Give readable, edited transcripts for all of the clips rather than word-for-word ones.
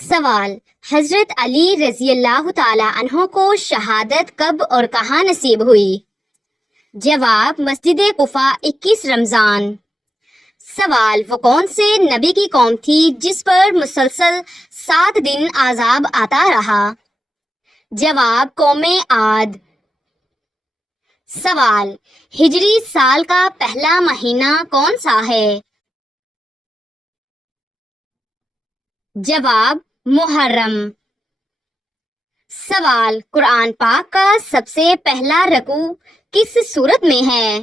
سوال: حضرت علی رضی اللہ تعالی عنہ کو شہادت کب اور کہاں نصیب ہوئی؟ جواب: مسجد کوفہ 21 رمضان۔ سوال: وہ کون سے نبی کی قوم تھی جس پر مسلسل 7 دن عذاب آتا رہا؟ جواب: قوم عاد۔ سوال: ہجری سال کا پہلا مہینہ کون سا ہے؟ جواب: محرم۔ سوال: قرآن پاک کا سب سے پہلا رکوع کس سورت میں ہے؟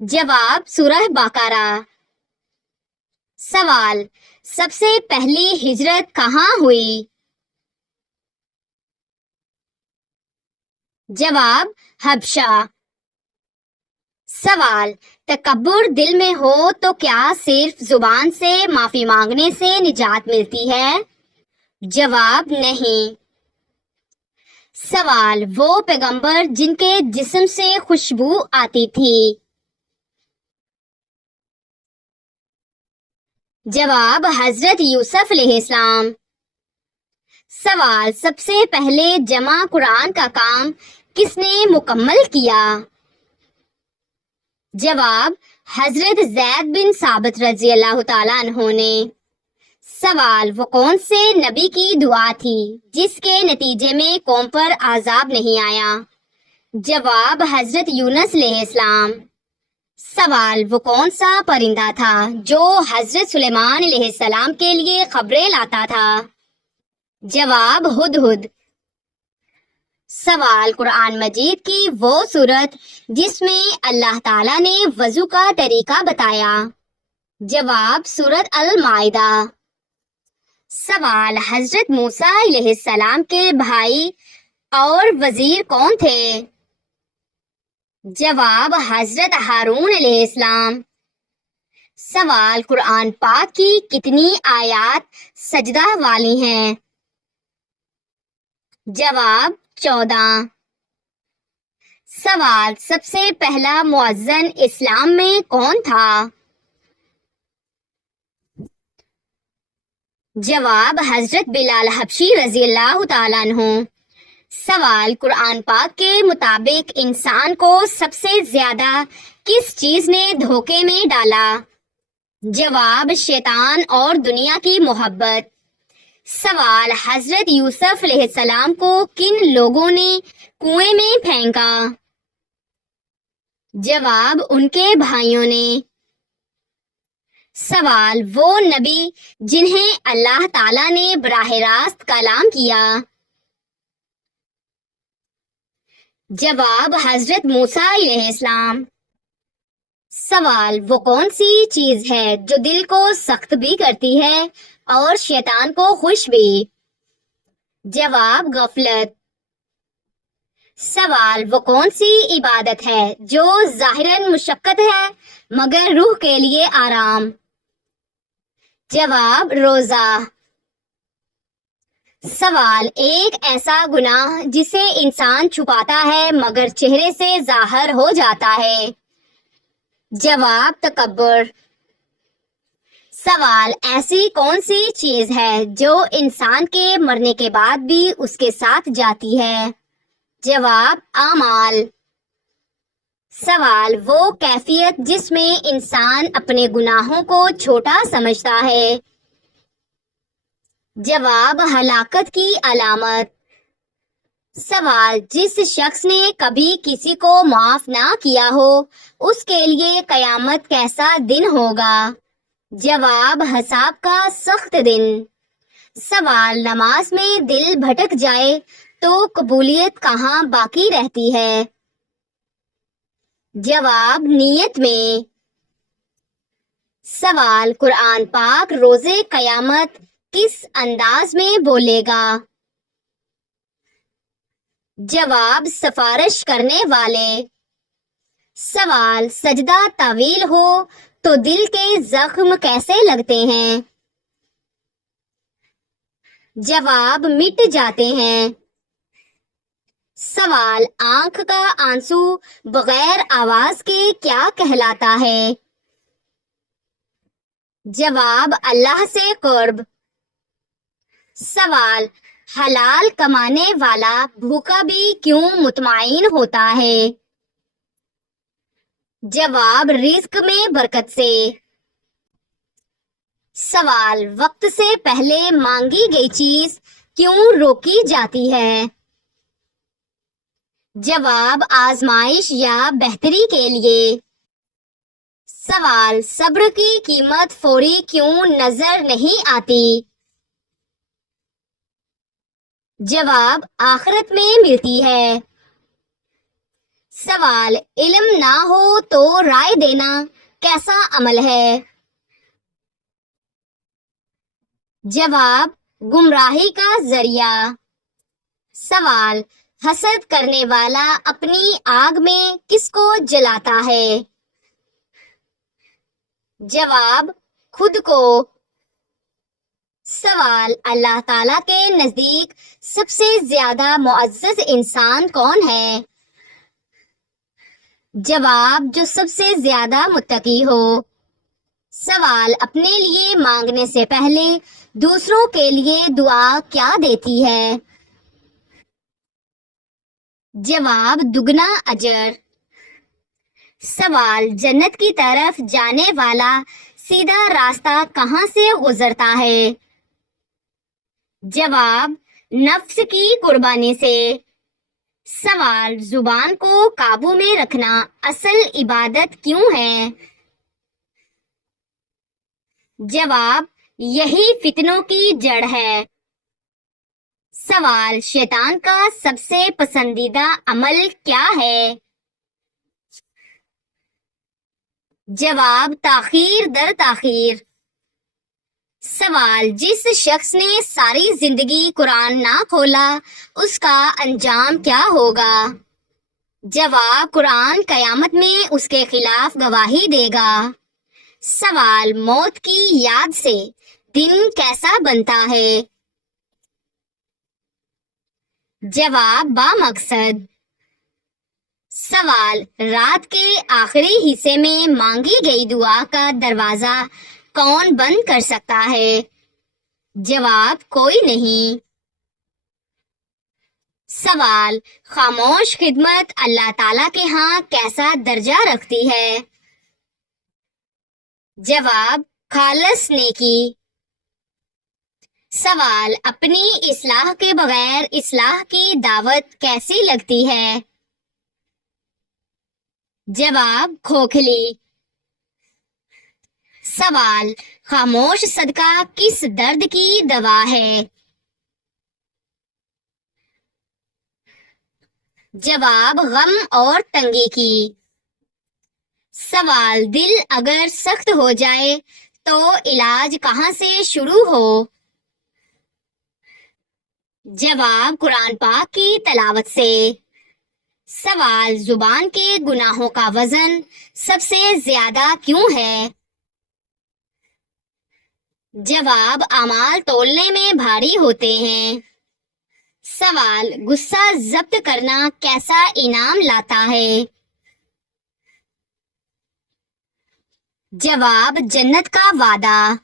جواب: سورہ بقرہ۔ سوال: سب سے پہلی ہجرت کہاں ہوئی؟ جواب: حبشہ۔ سوال: تکبر دل میں ہو تو کیا صرف زبان سے معافی مانگنے سے نجات ملتی ہے؟ جواب: نہیں۔ سوال: وہ پیغمبر جن کے جسم سے خوشبو آتی تھی؟ جواب: حضرت یوسف علیہ السلام۔ سوال: سب سے پہلے جمع قرآن کا کام کس نے مکمل کیا؟ جواب: حضرت زید بن ثابت رضی اللہ تعالیٰ عنہ نے۔ سوال: وہ کون سے نبی کی دعا تھی جس کے نتیجے میں قوم پر عذاب نہیں آیا؟ جواب: حضرت یونس علیہ السلام۔ سوال: وہ کون سا پرندہ تھا جو حضرت سلیمان علیہ السلام کے لیے خبریں لاتا تھا؟ جواب: ہدہد۔ سوال: قرآن مجید کی وہ سورت جس میں اللہ تعالیٰ نے وضو کا طریقہ بتایا؟ جواب: سورت المائدہ۔ سوال: حضرت موسیٰ علیہ السلام کے بھائی اور وزیر کون تھے؟ جواب: حضرت ہارون علیہ السلام۔ سوال: قرآن پاک کی کتنی آیات سجدہ والی ہیں؟ جواب: 14۔ سوال: سب سے پہلا مؤذن اسلام میں کون تھا؟ جواب: حضرت بلال حبشی رضی اللہ تعالیٰ عنہ۔ سوال: قرآن پاک کے مطابق انسان کو سب سے زیادہ کس چیز نے دھوکے میں ڈالا؟ جواب: شیطان اور دنیا کی محبت۔ سوال: حضرت یوسف علیہ السلام کو کن لوگوں نے کنویں میں پھینکا؟ جواب: ان کے بھائیوں نے۔ سوال: وہ نبی جنہیں اللہ تعالیٰ نے براہ راست کلام کیا؟ جواب: حضرت موسیٰ علیہ السلام۔ سوال: وہ کون سی چیز ہے جو دل کو سخت بھی کرتی ہے اور شیطان کو خوش بھی؟ جواب: غفلت۔ سوال: وہ کون سی عبادت ہے جو ظاہراً مشقت ہے مگر روح کے لیے آرام؟ جواب: روزہ۔ سوال: ایک ایسا گناہ جسے انسان چھپاتا ہے مگر چہرے سے ظاہر ہو جاتا ہے؟ جواب: تکبر۔ سوال: ایسی کون سی چیز ہے جو انسان کے مرنے کے بعد بھی اس کے ساتھ جاتی ہے؟ جواب: اعمال۔ سوال: وہ کیفیت جس میں انسان اپنے گناہوں کو چھوٹا سمجھتا ہے؟ جواب: ہلاکت کی علامت۔ سوال: جس شخص نے کبھی کسی کو معاف نہ کیا ہو اس کے لیے قیامت کیسا دن ہوگا؟ جواب: حساب کا سخت دن۔ سوال: نماز میں دل بھٹک جائے تو قبولیت کہاں باقی رہتی ہے؟ جواب: نیت میں۔ سوال: قرآن پاک روز قیامت کس انداز میں بولے گا؟ جواب: سفارش کرنے والے۔ سوال: سجدہ طویل ہو تو دل کے زخم کیسے لگتے ہیں؟ جواب: مٹ جاتے ہیں۔ سوال: آنکھ کا آنسو بغیر آواز کے کیا کہلاتا ہے؟ جواب اللہ سے قرب. سوال حلال کمانے والا بھوکا بھی کیوں مطمئن ہوتا ہے؟ جواب رزق میں برکت سے. سوال وقت سے پہلے مانگی گئی چیز کیوں روکی جاتی ہے؟ جواب آزمائش یا بہتری کے لیے. سوال صبر کی قیمت فوری کیوں نظر نہیں آتی؟ جواب آخرت میں ملتی ہے. سوال علم نہ ہو تو رائے دینا کیسا عمل ہے؟ جواب گمراہی کا ذریعہ. سوال حسد کرنے والا اپنی آگ میں کس کو جلاتا ہے؟ جواب خود کو. سوال اللہ تعالیٰ کے نزدیک سب سے زیادہ معزز انسان کون ہے؟ جواب جو سب سے زیادہ متقی ہو. سوال اپنے لیے مانگنے سے پہلے دوسروں کے لیے دعا کیا دیتی ہے؟ جواب دگنا اجر. سوال جنت کی طرف جانے والا سیدھا راستہ کہاں سے گزرتا ہے؟ جواب نفس کی قربانی سے. سوال زبان کو قابو میں رکھنا اصل عبادت کیوں ہے؟ جواب یہی فتنوں کی جڑ ہے. سوال شیطان کا سب سے پسندیدہ عمل کیا ہے؟ جواب تاخیر در تاخیر. سوال جس شخص نے ساری زندگی قرآن نہ کھولا اس کا انجام کیا ہوگا؟ جواب قرآن قیامت میں اس کے خلاف گواہی دے گا. سوال موت کی یاد سے دن کیسا بنتا ہے؟ جواب بامقصد. سوال رات کے آخری حصے میں مانگی گئی دعا کا دروازہ کون بند کر سکتا ہے؟ جواب کوئی نہیں. سوال خاموش خدمت اللہ تعالیٰ کے ہاں کیسا درجہ رکھتی ہے؟ جواب خالص نیکی. سوال اپنی اصلاح کے بغیر اصلاح کی دعوت کیسی لگتی ہے؟ جواب کھوکھلی. سوال خاموش صدقہ کس درد کی دوا ہے؟ جواب غم اور تنگی کی. سوال دل اگر سخت ہو جائے تو علاج کہاں سے شروع ہو؟ جواب قرآن پاک کی تلاوت سے. سوال زبان کے گناہوں کا وزن سب سے زیادہ کیوں ہے؟ جواب اعمال تولنے میں بھاری ہوتے ہیں. سوال غصہ ضبط کرنا کیسا انعام لاتا ہے؟ جواب جنت کا وعدہ.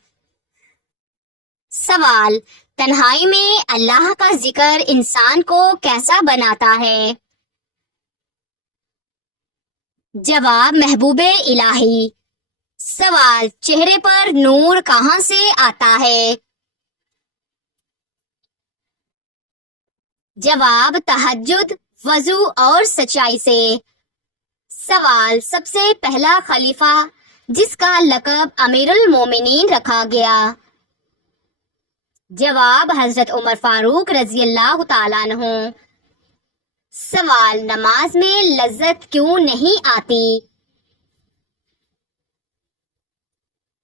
سوال تنہائی میں اللہ کا ذکر انسان کو کیسا بناتا ہے؟ جواب محبوب الہی. سوال چہرے پر نور کہاں سے آتا ہے؟ جواب تہجد وضو اور سچائی سے. سوال سب سے پہلا خلیفہ جس کا لقب امیر المومنین رکھا گیا؟ جواب حضرت عمر فاروق رضی اللہ تعالیٰ عنہ. سوال نماز میں لذت کیوں نہیں آتی؟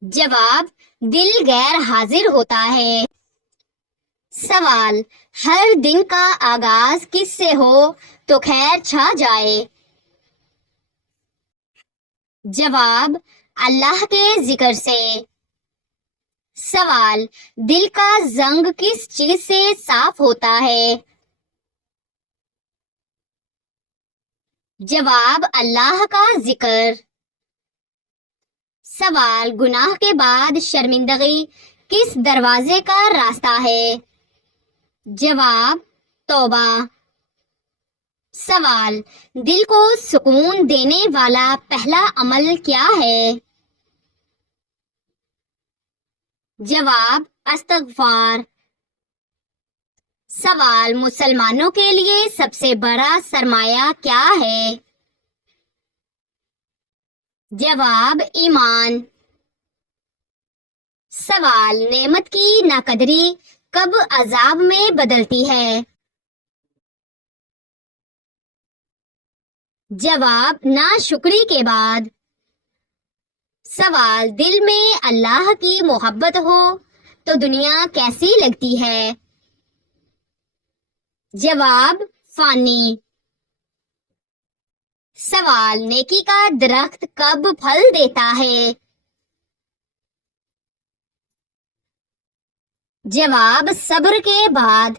جواب دل غیر حاضر ہوتا ہے. سوال ہر دن کا آغاز کس سے ہو تو خیر چھا جائے؟ جواب اللہ کے ذکر سے. سوال دل کا زنگ کس چیز سے صاف ہوتا ہے؟ جواب اللہ کا ذکر. سوال، گناہ کے بعد شرمندگی کس دروازے کا راستہ ہے؟ جواب، توبہ۔ سوال، دل کو سکون دینے والا پہلا عمل کیا ہے؟ جواب، استغفار۔ سوال، مسلمانوں کے لیے سب سے بڑا سرمایہ کیا ہے؟ جواب، ایمان۔ سوال، نعمت کی ناقدری کب عذاب میں بدلتی ہے؟ جواب، ناشکری کے بعد۔ سوال، دل میں اللہ کی محبت ہو تو دنیا کیسی لگتی ہے؟ جواب، فانی۔ سوال، نیکی کا درخت کب پھل دیتا ہے؟ جواب، صبر کے بعد۔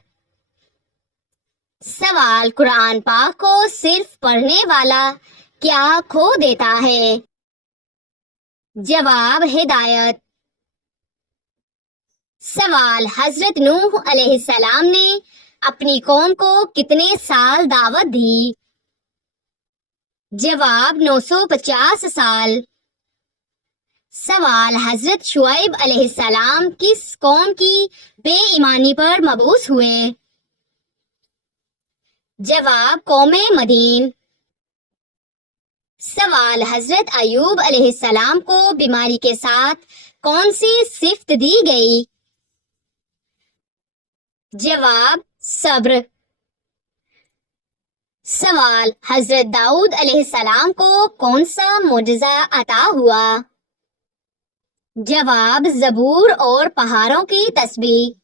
سوال، قرآن پاک کو صرف پڑھنے والا کیا کھو دیتا ہے؟ جواب، ہدایت۔ سوال، حضرت نوح علیہ السلام نے اپنی قوم کو کتنے سال دعوت دی؟ جواب، 950 سال۔ سوال، حضرت شعیب علیہ السلام کس قوم کی بے ایمانی پر مبعوث ہوئے؟ جواب، قوم مدین۔ سوال، حضرت ایوب علیہ السلام کو بیماری کے ساتھ کون سی صفت دی گئی؟ جواب، صبر۔ سوال، حضرت داؤد علیہ السلام کو کون سا معجزہ عطا ہوا؟ جواب، زبور اور پہاڑوں کی تسبیح۔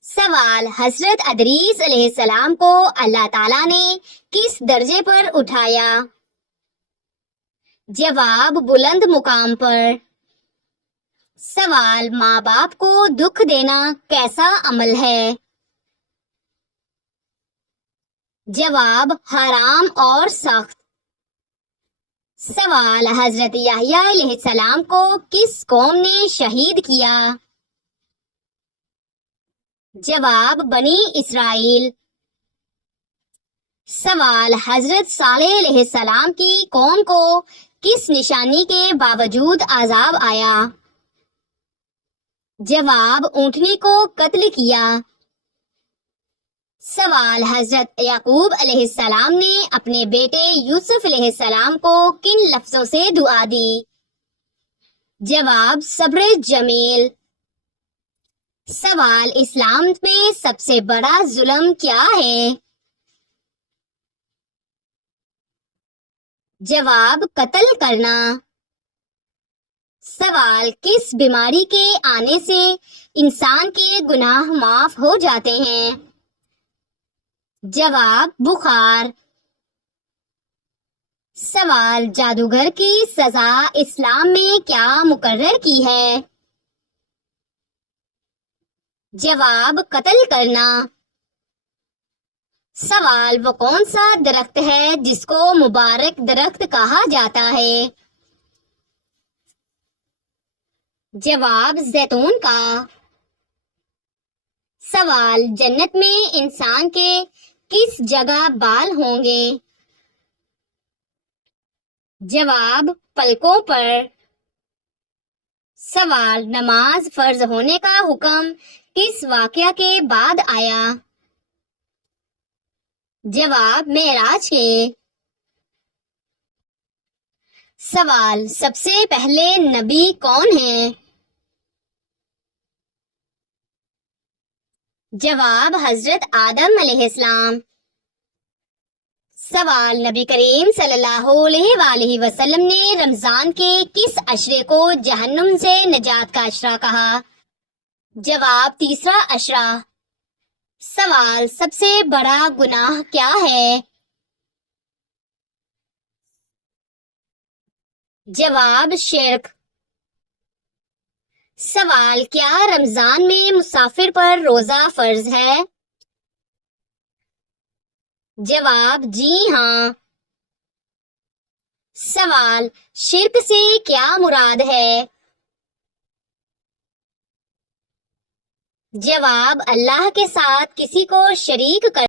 سوال، حضرت ادریس علیہ السلام کو اللہ تعالیٰ نے کس درجے پر اٹھایا؟ جواب، بلند مقام پر۔ سوال، ماں باپ کو دکھ دینا کیسا عمل ہے؟ جواب، حرام اور سخت۔ سوال، حضرت یحییٰ علیہ السلام کو کس قوم نے شہید کیا؟ جواب، بنی اسرائیل۔ سوال، حضرت صالح علیہ السلام کی قوم کو کس نشانی کے باوجود عذاب آیا؟ جواب، اونٹنی کو قتل کیا۔ سوال، حضرت یعقوب علیہ السلام نے اپنے بیٹے یوسف علیہ السلام کو کن لفظوں سے دعا دی؟ جواب، صبر جمیل۔ سوال، اسلام میں سب سے بڑا ظلم کیا ہے؟ جواب، قتل کرنا۔ سوال، کس بیماری کے آنے سے انسان کے گناہ معاف ہو جاتے ہیں؟ جواب، بخار۔ سوال، جادوگر کی سزا اسلام میں کیا مقرر کی ہے؟ جواب، قتل کرنا۔ سوال، وہ کون سا درخت ہے جس کو مبارک درخت کہا جاتا ہے؟ جواب، زیتون کا۔ سوال، جنت میں انسان کے کس جگہ بال ہوں گے؟ جواب، پلکوں پر۔ سوال، نماز فرض ہونے کا حکم کس واقعہ کے بعد آیا؟ جواب، معراج کے۔ سوال، سب سے پہلے نبی کون ہیں؟ جواب، حضرت آدم علیہ السلام۔ سوال، نبی کریم صلی اللہ علیہ وآلہ وسلم نے رمضان کے کس عشرے کو جہنم سے نجات کا عشرہ کہا؟ جواب، تیسرا عشرہ۔ سوال، سب سے بڑا گناہ کیا ہے؟ جواب، شرک۔ سوال، کیا رمضان میں مسافر پر روزہ فرض ہے؟ جواب، جی ہاں۔ سوال، شرک سے کیا مراد ہے؟ جواب، اللہ کے ساتھ کسی کو شریک کر